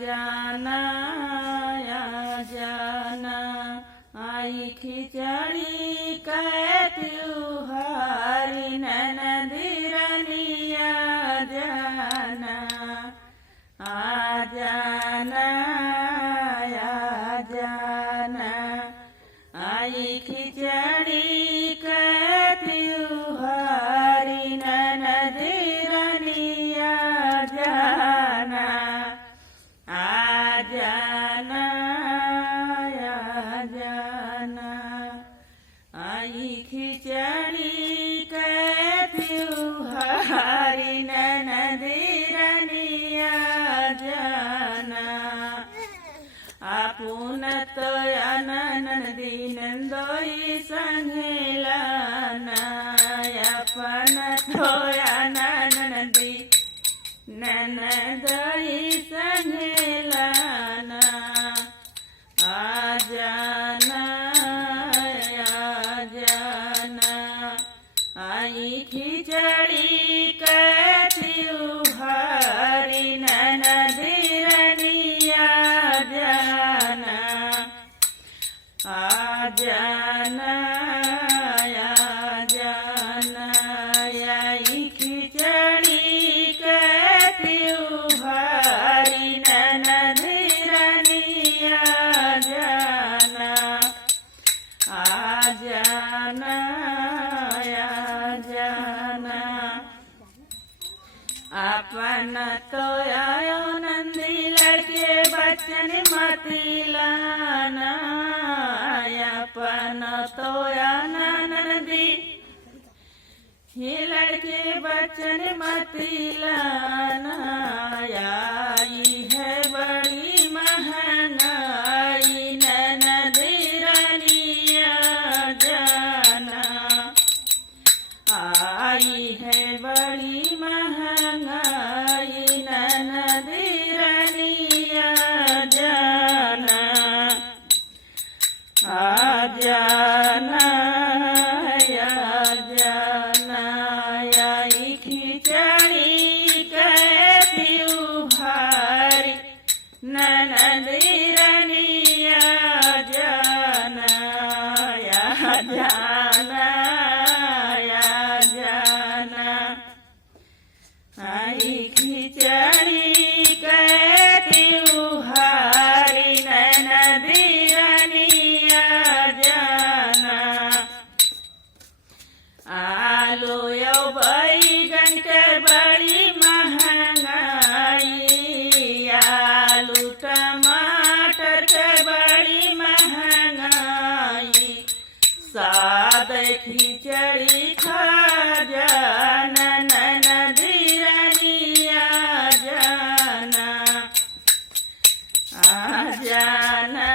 जाना जाना आई खिचड़ी त्योहारी ननदिरनिया जाना आ जाना आई खिचड़ी त्योहारी ननदिरनिया जाना आ जाना आई खिचड़ी त्योहारी ननदिरनिया जाना आपुन तो ननदी नंदोई संगेलाना अपन तो ननदी ननदोई संगेलाना आ जाना आई खिचड़ी त्योहारी ननदिरनिया जाना आ जाना आई खिचड़ी त्योहारी ननदिरनिया जाना आ जाना अपन तो आयो नंदी लड़के बच्चन मतिलाना अपन तो नंदी ही लड़के बच्चन मतिलाना आई है बड़ी महंगाई ननदिरनिया जाना आई है बड़ी महंगाई ननदिरनिया जाना आ जाना आई खिचड़ी त्योहारी ननदिरनिया जाना आई खिचड़ी त्योहारी ननदिरनिया जाना आलू यो बैगन के बड़ी महंगाई आलू टमाटर के बड़ी महंगाई साद खिचड़ी खा जाना ननदिरनिया जाना आ जाना